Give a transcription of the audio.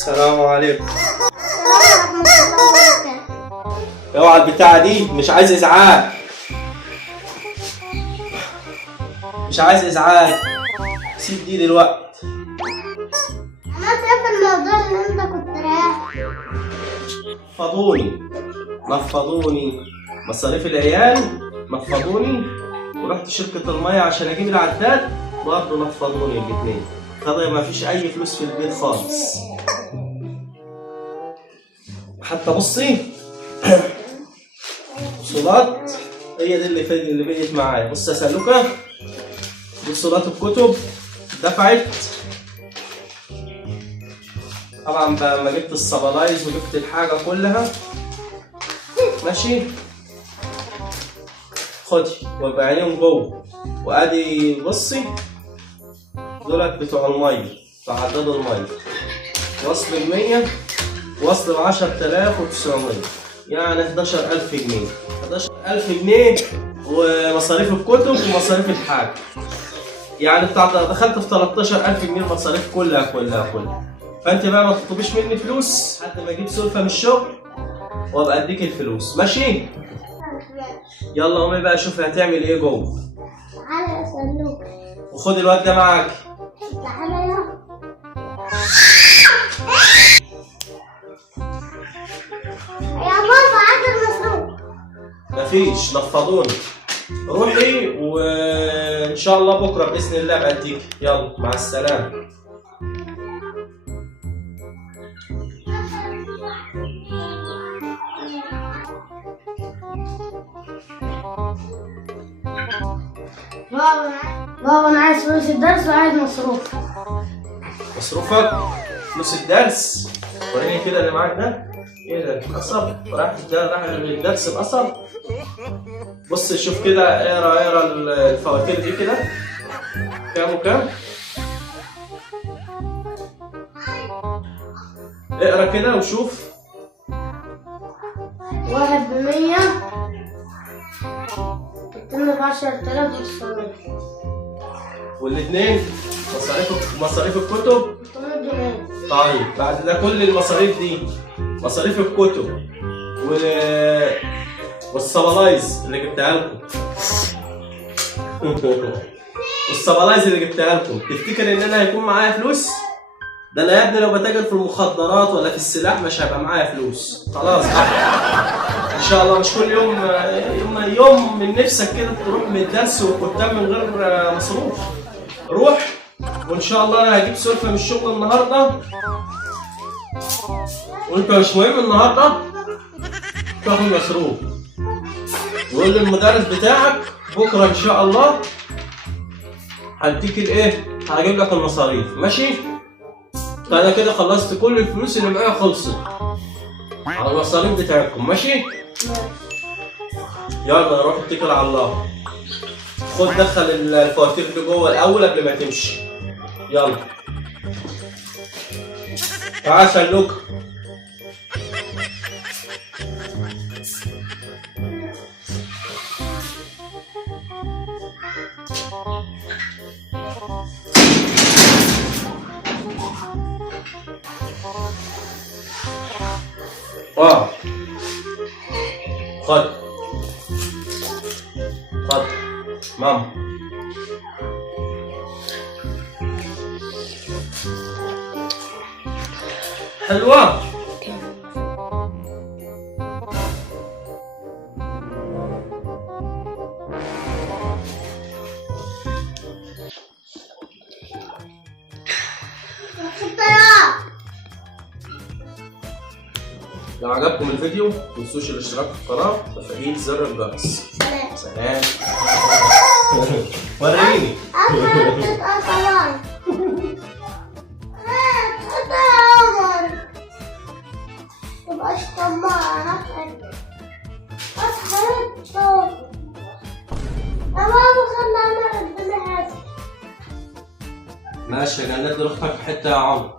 السلام عليكم. السلام ورحمة الله وبركاته. اوعى البتاعة دي، مش عايز ازعاج. مش عايز ازعاج. سيب دي دلوقتي. عملت ايه في الموضوع اللي انت كنت رايح؟ نفضوني مصاريف العيال، نفضوني ورحت شركة المية عشان اجيب العداد، برضه نفضوني الاتنين. كده ما فيش اي فلوس في البيت خالص. حتى بصي وصولات هي دي اللي بقيت معايا. بص يا سلوكة، دي وصولات الكتب دفعت. طبعا بقى ما جبت السبلايز وجبت الحاجة كلها ماشي. خدي وبعينيهم جوه. وادي بصي دولت بتوع المية، بتوع عداد المية. وصل ب100 وصل ب10,900، يعني 11,000 جنيه. 11,000 جنيه ومصاريف الكتب ومصاريف الحاجة، يعني دخلت في 13,000 جنيه المصاريف كلها. فانت بقى ما تطلبيش مني فلوس لحد ما اجيب سلفة من الشغل وابقى اديك الفلوس ماشي. يلا قومي بقى شوفي هتعمل ايه جوه. تعالى يا سلوك. وخد الواد ده معاك. تعالى يا بابا، عايز المصروف. مفيش، نفضوني. روحي وان شاء الله بكره باذن الله ابقى اديك. يلا مع السلامه. بابا انا عايز فلوس الدرس وعايز مصروف. مصروفك؟ فلوس الدرس؟ وريني كده اللي معاك ده. ايه ده؟ قصب؟ رايح الدرس بقصب؟ بص شوف كده، اقرا الفواتير دي كده. كام وكام؟ اقرا كده وشوف. 1 ب100، التاني ب10,900. والاثنين مصاريف الكتب. 800 جنيه. طيب بعد ده كل المصاريف دي، مصاريف الكتب والسبلايز اللي جبتها لكم والسبلايز اللي جبتها لكم، تفتكر ان انا هيكون معايا فلوس؟ ده انا يا ابني لو بتاجر في المخدرات ولا في السلاح مش هيبقى معايا فلوس خلاص بقى. ان شاء الله مش كل يوم من نفسك كده تروح من الدرس وقدام من غير مصروف. روح وان شاء الله انا هجيب سلفة من الشغل النهارده، وانت مش مهم النهارده تاخد مصروف. وقول للمدرس بتاعك بكره ان شاء الله هديك الايه، هجيب لك المصاريف ماشي. فانا كده خلصت كل الفلوس اللي معايا، خلصت على المصاريف بتاعتكم ماشي. يلا روح اتكل على الله. خد دخل الفواتير دي جوه الاول قبل ما تمشي. يلا تعال سلوك. خد ماما. حلوة. لو عجبكم الفيديو متنسوش الاشتراك في القناة وتفعيل زر الجرس. سلام. وريني. متبقاش طماع. ماشي يا جنات، اختك في حتة يا عمرو.